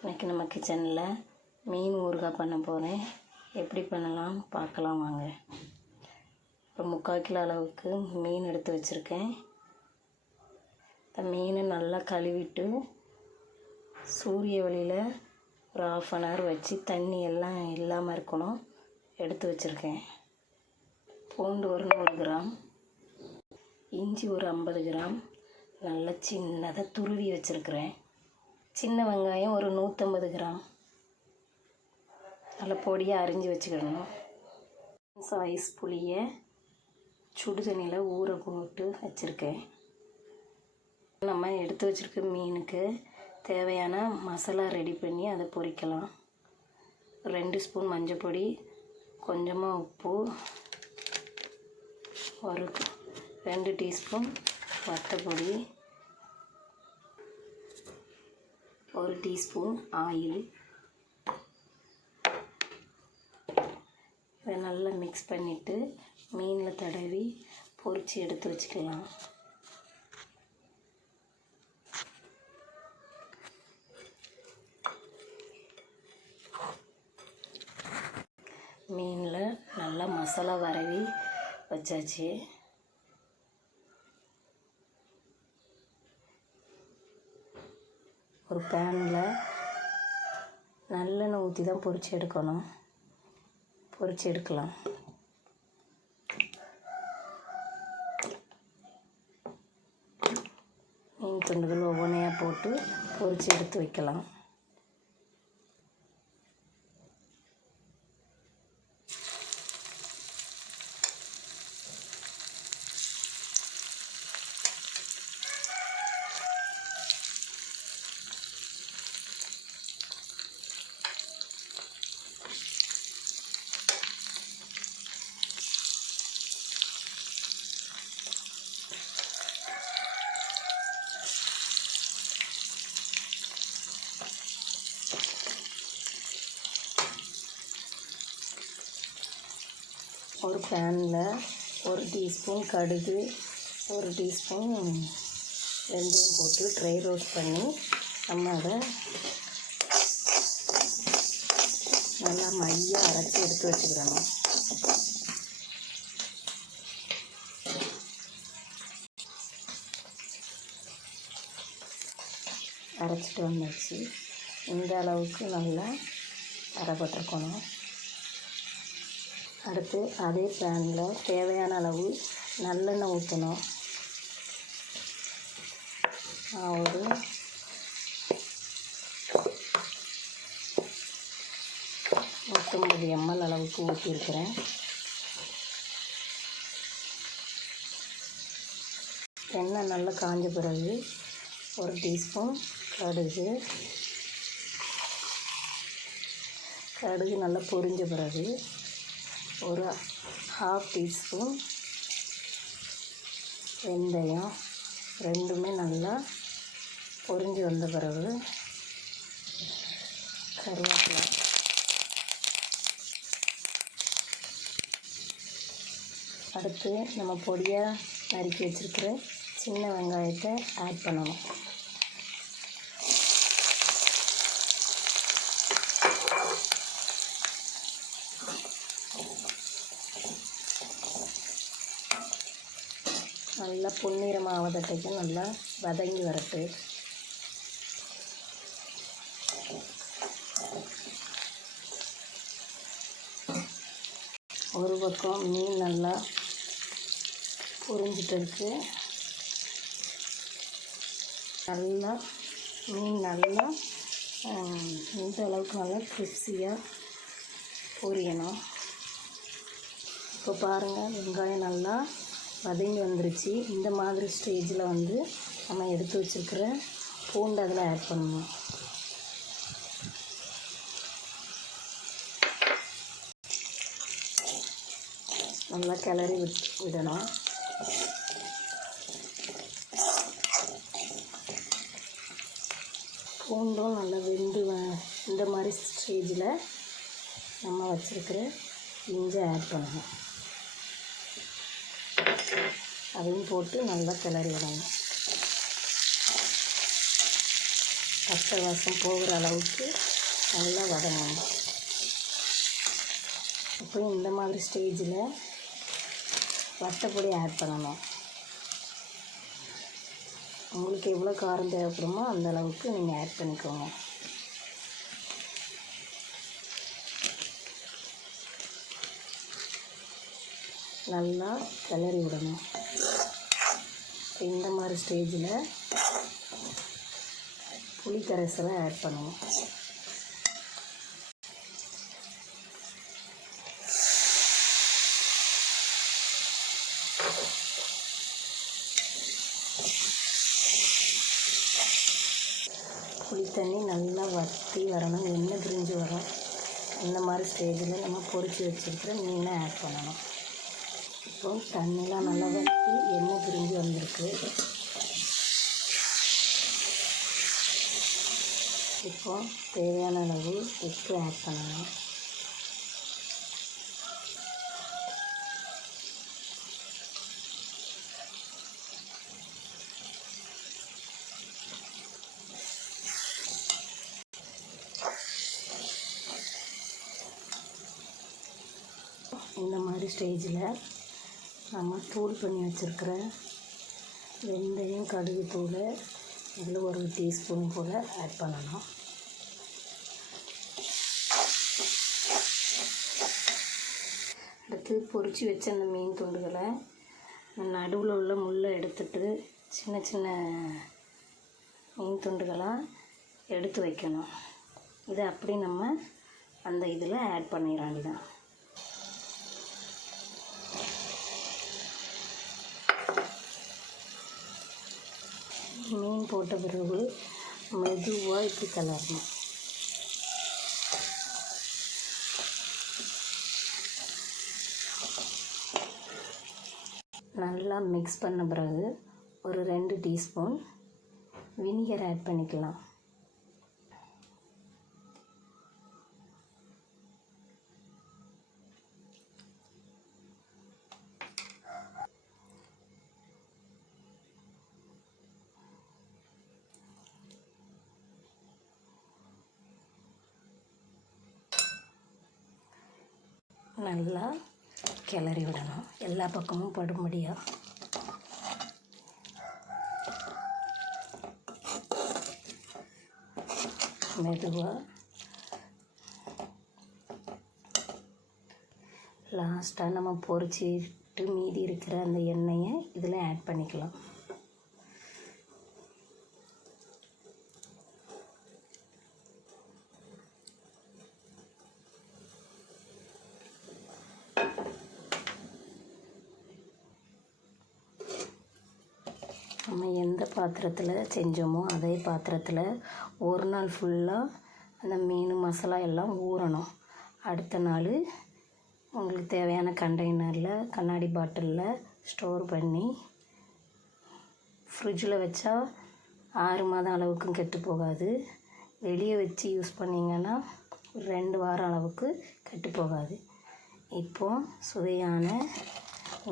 இன்றைக்கி நம்ம கிச்சனில் மீன் ஊறுகாய் பண்ண போகிறேன். எப்படி பண்ணலாம் பார்க்கலாம் வாங்க. ஒரு 3/4 கிலோ அளவுக்கு மீன் எடுத்து வச்சுருக்கேன். இந்த மீனை நல்லா கழுவிட்டு சூரிய ஒளியில் ஒரு 1/2 hour வச்சு தண்ணி எல்லாம் இல்லாமல் இருக்கணும் எடுத்து வச்சுருக்கேன். பூண்டு ஒரு 100 கிராம், இஞ்சி ஒரு 50 கிராம் நல்லா சின்னதாக துருவி வச்சுருக்கிறேன். சின்ன வெங்காயம் ஒரு 150 கிராம் நல்லா பொடியாக அரிஞ்சு வச்சுக்கிடணும். ஐஸ் புளியை சுடு தண்ணியில் ஊற போட்டு வச்சுருக்கேன். நம்ம எடுத்து வச்சுருக்க மீனுக்கு தேவையான மசாலா ரெடி பண்ணி அதை பொரிக்கலாம். 2 ஸ்பூன் மஞ்சள் பொடி, கொஞ்சமாக உப்பு, ஒரு 2 டீஸ்பூன் வத்தப்பொடி, 1 டீஸ்பூன் ஆயில். இதை நல்லா மிக்ஸ் பண்ணிவிட்டு மீனில் தடவி பொரித்து எடுத்து வச்சுக்கலாம். மீனில் நல்லா மசாலா வரவி வச்சாச்சு. ஒரு பேனில் நல்லெண்ணெய் ஊற்றி தான் பொரித்து எடுக்கணும். பொரித்து எடுக்கலாம். மீன் துண்டுகள் ஒவ்வொன்றையாக போட்டு பொரித்து எடுத்து வைக்கலாம். ஒரு பேனில் 1 டீஸ்பூன் கடுகு, 1 டீஸ்பூன் வெந்தயம் போட்டு ட்ரை ரோஸ்ட் பண்ணி நம்ம அதை நல்லா மையாக அரைச்சி எடுத்து வச்சுக்கிறணும். அரைச்சிட்டு வந்துடுச்சு. இந்த அளவுக்கு நல்லா அரைப்பட்டிருக்கணும். அடுத்து அதே பேனில் தேவையான அளவு நல்லெண்ணெய் ஊற்றணும். ஒரு 150 ml அளவுக்கு ஊற்றிருக்கிறேன். எண்ணெய் நல்லா காஞ்ச பிறகு 1 டீஸ்பூன் கடுகு நல்லா பொரிஞ்ச பிறகு ஒரு 1/2 டீஸ்பூன் வெந்தயம், ரெண்டுமே நல்லா பொரிஞ்சு வந்த பிறகு கருவேப்பிலை, அடுத்து நம்ம பொடியாக நறுக்கி வச்சுருக்கிற சின்ன வெங்காயத்தை ஆட் பண்ணணும். நல்லா பொன்னிறமாவதற்கு நல்லா வதங்கி வரட்டு. ஒரு பக்கம் மீன் நல்லா பொரிஞ்சிட்டு இருக்கு. மீன் நல்லா இந்த அளவுக்கு நல்லா கிறிஸ்பியாக பொரியணும். இப்போ பாருங்கள், வெங்காயம் நல்லா வதங்கி வந்துருச்சு. இந்த மாதிரி ஸ்டேஜில் நம்ம எடுத்து வச்சுருக்கிற பூண்டு அதில் ஆட் பண்ணணும். நல்லா கிளறி விடணும். பூண்டும் நல்லா வெந்து இந்த மாதிரி ஸ்டேஜில் நம்ம வச்சுருக்கிற இஞ்சி ஆட் பண்ணணும். அதையும் போட்டு நல்லா கிளறி விடணும். பச்சை வாசம் போகிற அளவுக்கு நல்லா வதங்கணும். இப்போ இந்த மாதிரி ஸ்டேஜில் வத்தப்பொடி ஆட் பண்ணணும். உங்களுக்கு எவ்வளோ காரம் தேவைப்படுமோ அந்த அளவுக்கு நீங்கள் ஆட் பண்ணிக்கோங்க. நல்லா கிளறி விடணும். இந்த மாதிரி ஸ்டேஜில் புளி கரைசலை ஆட் பண்ணுவோம். புளி தண்ணி நல்லா வற்றி வரணும், எண்ணெய் பிரிஞ்சு வரும். இந்த மாதிரி ஸ்டேஜில் நம்ம பொரித்து வச்சுருக்கிற மீனை ஆட் பண்ணணும். இப்போ தண்ணிலாம் நல்லா வற்றி எண்ணெய் பிரிஞ்சு வந்திருக்கு. இப்போ தேவையான அளவு உப்பு ஆட் பண்ணணும். இந்த மாதிரி ஸ்டேஜில் நம்ம தூள் பண்ணி வச்சுருக்கிற வெந்தயம் கடுகு தூள் இதில் 1 டீஸ்பூன் போல் ஆட் பண்ணணும். அடுத்து பொரித்து வச்ச அந்த மீன் துண்டுகளை நடுவில் உள்ள முள்ளை எடுத்துட்டு சின்ன சின்ன மீன் துண்டுகளாக எடுத்து வைக்கணும். இதை அப்படி நம்ம அந்த இதில் ஆட் பண்ணிட வேண்டியதான். மீன் போட்ட பிறகு மெதுவாக இப்படி கிளறணும். நல்லா மிக்ஸ் பண்ண பிறகு ஒரு 2 டீஸ்பூன் வினிகர் ஆட் பண்ணிக்கலாம். நல்லா கிளறி விடணும், எல்லா பக்கமும் படும்படியாக. மெதுவாக லாஸ்ட்டாக நம்ம பொரிச்சிட்டு மீதி இருக்கிற அந்த எண்ணெயை இதில் ஆட் பண்ணிக்கலாம். நம்ம எந்த பாத்திரத்தில் செஞ்சோமோ அதே பாத்திரத்தில் ஒரு நாள் ஃபுல்லாக அந்த மீன் மசாலா எல்லாம் ஊறணும். அடுத்த நாள் உங்களுக்கு தேவையான கண்டெய்னரில் கண்ணாடி பாட்டிலில் ஸ்டோர் பண்ணி ஃப்ரிட்ஜில் வச்சா 6 மாதம் அளவுக்கும் கெட்டு போகாது. வெளியே வச்சு யூஸ் பண்ணிங்கன்னா 2 வாரம் அளவுக்கு கெட்டு போகாது. இப்போது சுவையான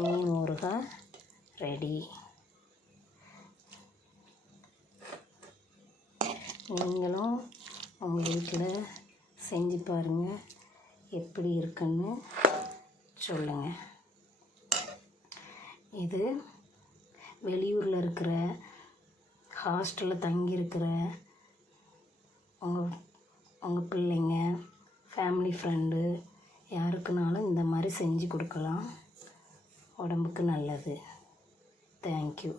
மீன் ஊறுகாய் ரெடி. நீங்களும் உங்கள் வீட்டில் செஞ்சு பாருங்கள், எப்படி இருக்குன்னு சொல்லுங்கள். இது வெளியூரில் இருக்கிற ஹாஸ்டலில் தங்கியிருக்கிற உங்கள் பிள்ளைங்க, ஃபேமிலி ஃப்ரெண்டு யாருக்குனாலும் இந்த மாதிரி செஞ்சு கொடுக்கலாம். உடம்புக்கு நல்லது. தேங்க்யூ.